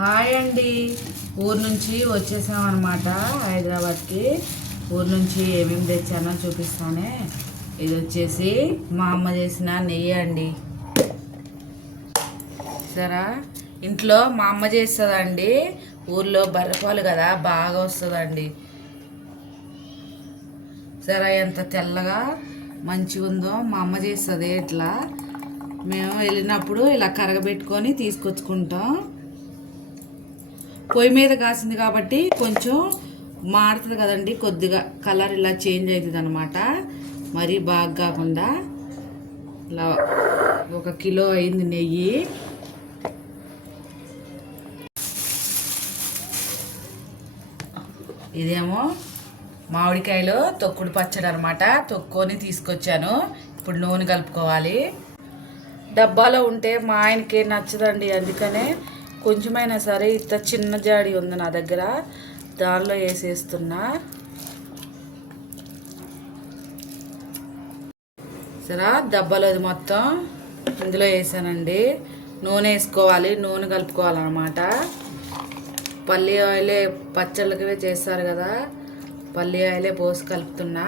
Hi అండి. ఊరు నుంచి వచ్చేసామన్నమాట హైదరాబాద్కి. ఊరు నుంచి ఏమేమి తెచ్చానో చూపిస్తానే. ఇది వచ్చేసి మా అమ్మ చేసిన నెయ్యి అండి. సరే, ఇంట్లో మా అమ్మ చేస్తుందండి. ఊర్లో బర్రెపాలు కదా బాగా వస్తుందండి. సరే, ఎంత తెల్లగా మంచిగా ఉందో మా అమ్మ చేస్తుంది. ఇట్లా మేము వెళ్ళినప్పుడు ఇలా కరగబెట్టుకొని తీసుకొచ్చుకుంటాం. పొయ్యి మీద కాసింది కాబట్టి కొంచెం మారుతుంది కదండి, కొద్దిగా కలర్ ఇలా చేంజ్ అవుతుంది అనమాట. మరీ బాగా కాకుండా ఇలా 1 కిలో అయింది నెయ్యి. ఇదేమో మామిడికాయలు తొక్కుడు పచ్చడి అనమాట. తొక్కొని తీసుకొచ్చాను. ఇప్పుడు నూనె కలుపుకోవాలి. డబ్బాలో ఉంటే మా ఆయనకి నచ్చదండి, అందుకనే కొంచెమైనా సరే ఇంత చిన్న జాడి ఉంది నా దగ్గర, దానిలో వేసేస్తున్నా. సరే, డబ్బాలోది మొత్తం ఇందులో వేసానండి. నూనె వేసుకోవాలి, నూనె కలుపుకోవాలన్నమాట. పల్లి ఆయిలే పచ్చళ్ళకి చేస్తారు కదా, పల్లి ఆయిలే పోసి కలుపుతున్నా.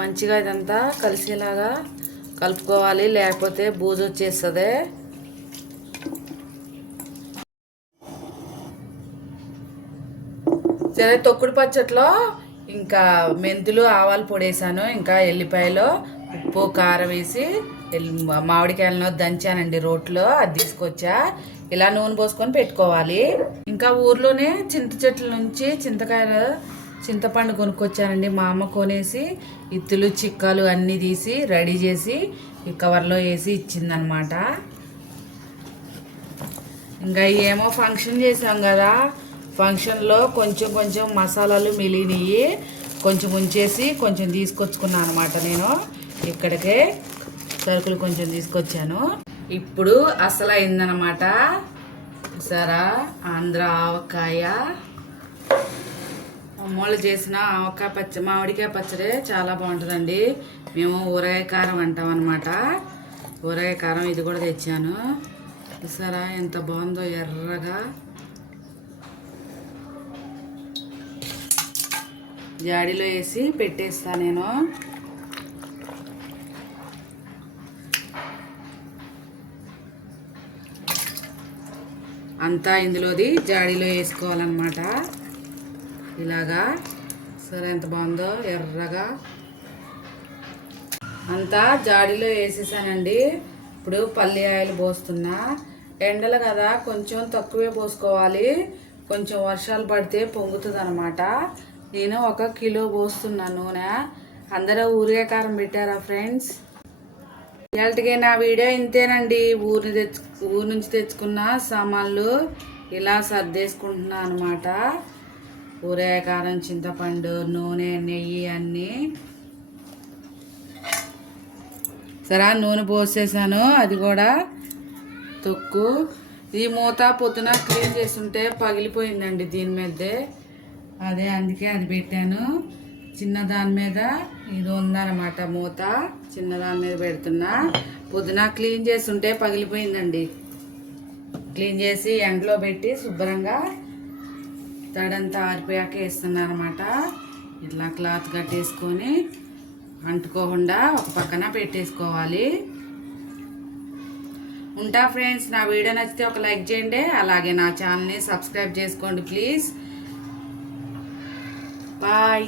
మంచిగా ఇదంతా కలిసేలాగా కలుపుకోవాలి, లేకపోతే బూజు వచ్చేస్తుంది. సరే, తొక్కుడు పచ్చట్లో ఇంకా మెంతులు ఆవాలు పొడి వేసాను, ఇంకా ఎల్లిపాయలు ఉప్పు కారం వేసి మామిడికాయలను దంచానండి రోట్లో. అది తీసుకొచ్చా. ఇలా నూనె పోసుకొని పెట్టుకోవాలి. ఇంకా ఊర్లోనే చింత చెట్ల నుంచి చింతపండు కొనుక్కొచ్చానండి. మా అమ్మ కొనేసి ఇత్తులు చిక్కలు అన్నీ తీసి రెడీ చేసి ఈ కవర్లో వేసి ఇచ్చిందనమాట. ఇంకా ఏమో ఫంక్షన్ చేసాం కదా, ఫంక్షన్లో కొంచెం కొంచెం మసాలాలు మిలిగినవి కొంచెం ఉంచేసి కొంచెం తీసుకొచ్చుకున్నాను అనమాట. నేను ఇక్కడికే సరుకులు కొంచెం తీసుకొచ్చాను. ఇప్పుడు అసలు అయిందనమాట. సరా, ఆంధ్ర ఆవకాయ. అమ్మోళ్ళు చేసిన ఆవకాయ మామిడికాయ పచ్చడి చాలా బాగుంటుందండి. మేము ఊరగాయ కారం అంటాం అనమాట. ఊరగాయ కారం ఇది కూడా తెచ్చాను. సరా, ఎంత బాగుందో ఎర్రగా. జాడీలో వేసి పెట్టేస్తా నేను. అంతా ఇందులోది జాడీలో వేసుకోవాలన్నమాట. ఇలాగా. సరే, ఎంత బాగుందో ఎర్రగా. అంతా జాడీలో వేసేసానండి. ఇప్పుడు పల్లి ఆయిల్ పోస్తున్నా. ఎండలు కదా కొంచెం తక్కువే పోసుకోవాలి, కొంచెం వర్షాలు పడితే పొంగుతుంది అనమాట. నేను 1 కిలో పోస్తున్నా నూనె. అందరూ ఊరిగా కారం పెట్టారా ఫ్రెండ్స్? ఇవాళకి నా వీడియో ఇంతేనండి. ఊరు నుంచి తెచ్చుకున్న సామాన్లు ఇలా సర్దేసుకుంటున్నా అనమాట. ఊరగాయ కారం, చింతపండు, నూనె, నెయ్యి అన్నీ. సరే, నూనె పోసేసాను. అది కూడా తొక్కు. ఈ మూత పొద్దున క్లీన్ చేస్తుంటే పగిలిపోయిందండి దీని మీదే. అదే అందుకే అది పెట్టాను. చిన్న దాని మీద ఇది ఉందన్నమాట మూత. చిన్న దాని మీద పెడుతున్నా. పొద్దున క్లీన్ చేస్తుంటే పగిలిపోయిందండి. క్లీన్ చేసి ఎండలో పెట్టి శుభ్రంగా తడంతా ఆరిపోయాక వేస్తున్నాను అనమాట. ఇట్లా క్లాత్ కట్టేసుకొని అంటుకోకుండా ఒక పక్కన పెట్టేసుకోవాలి. ఉంటా ఫ్రెండ్స్. నా వీడియో నచ్చితే ఒక లైక్ చేయండి, అలాగే నా ఛానల్ని సబ్స్క్రైబ్ చేసుకోండి ప్లీజ్. బాయ్.